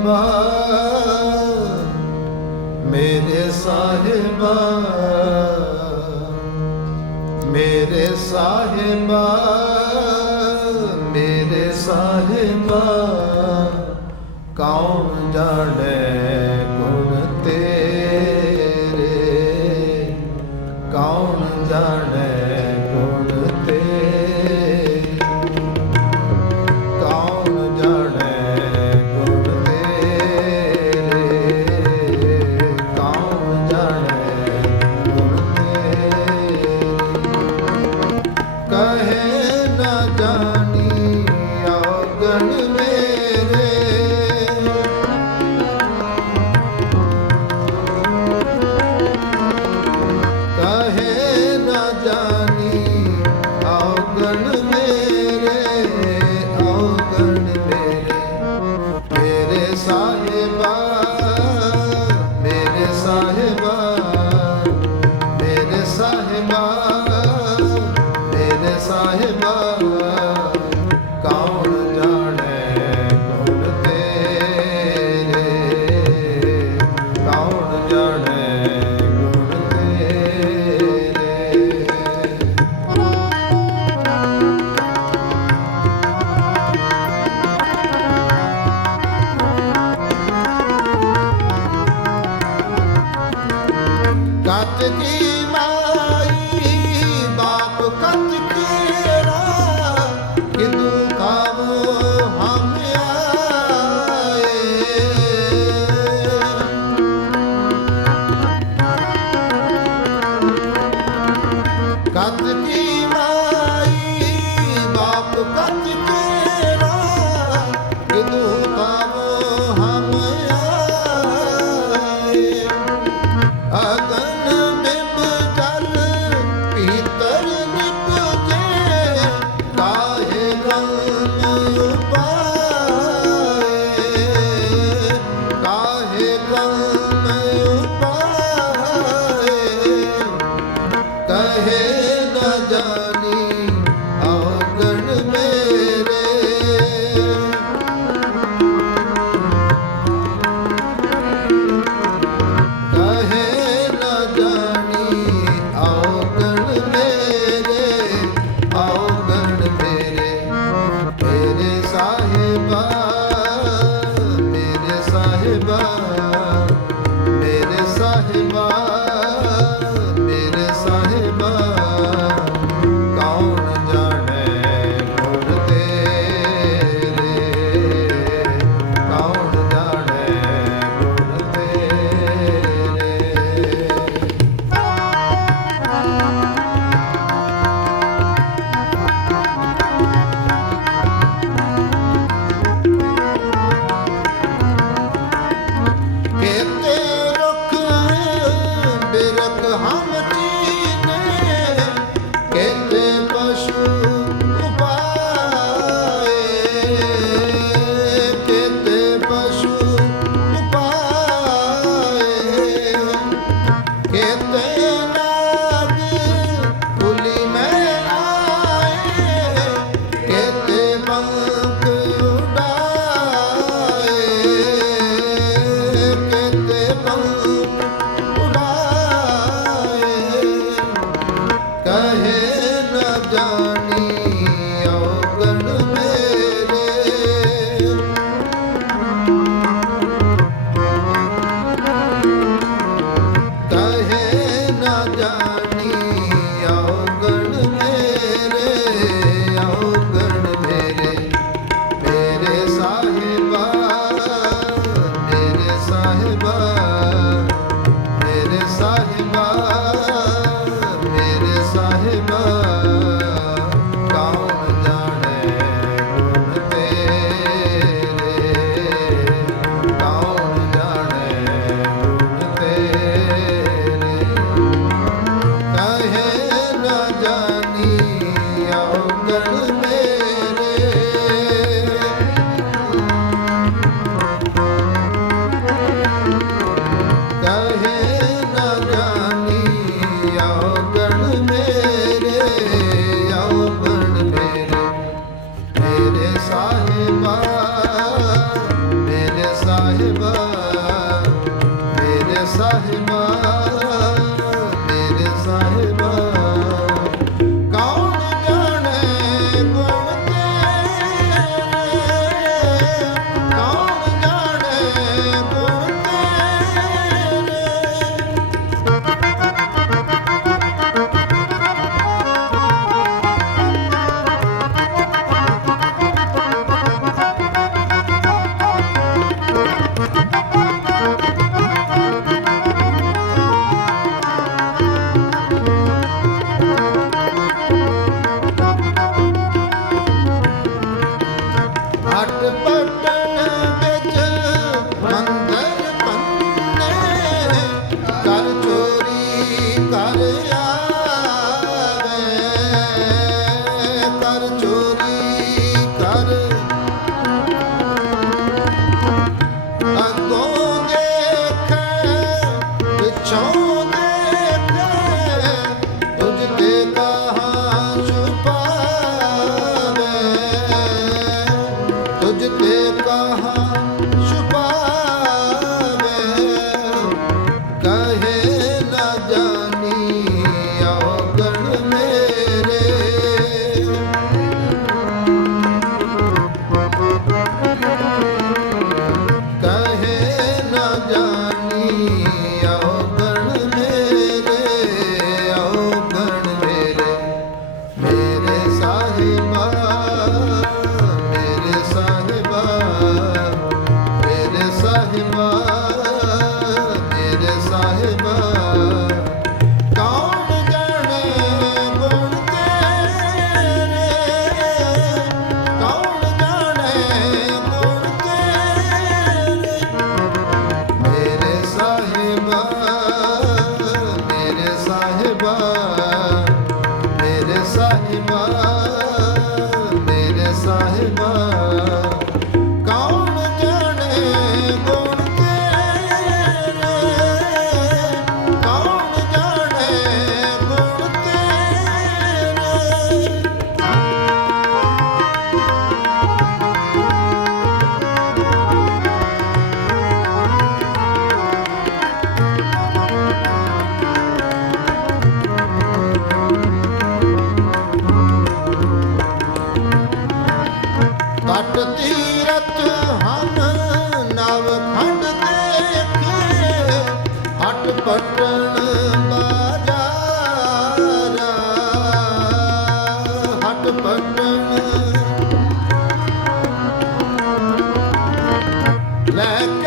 ਸਾਹਿਬਾ ਮੇਰੇ ਸਾਹਿਬਾ ਮੇਰੇ ਸਾਹਿਬਾ ਮੇਰੇ ਸਾਹਿਬਾ ਕੌਣ ਜਾਣੇ ਸਾਹਿਬਾ। black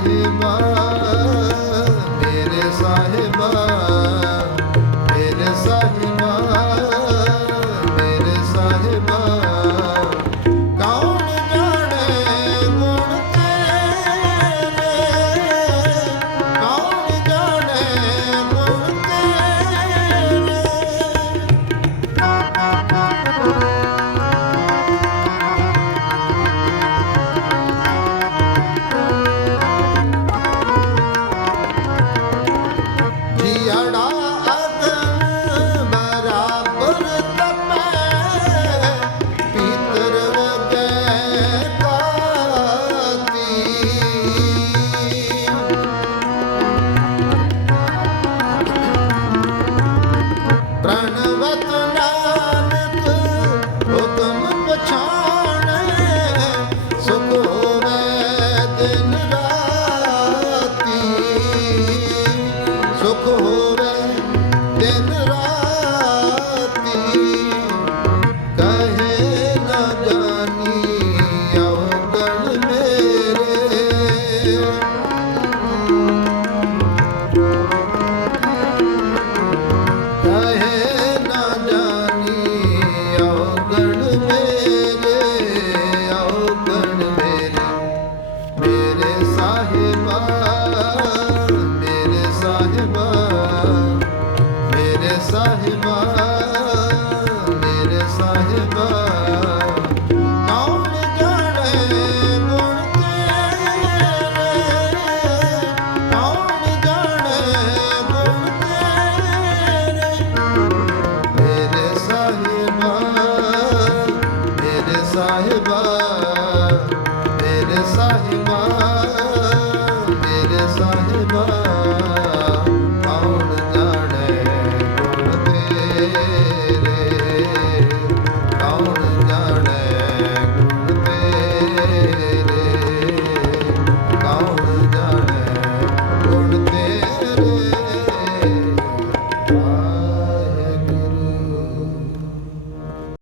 Hare ਮਹਿਮਾ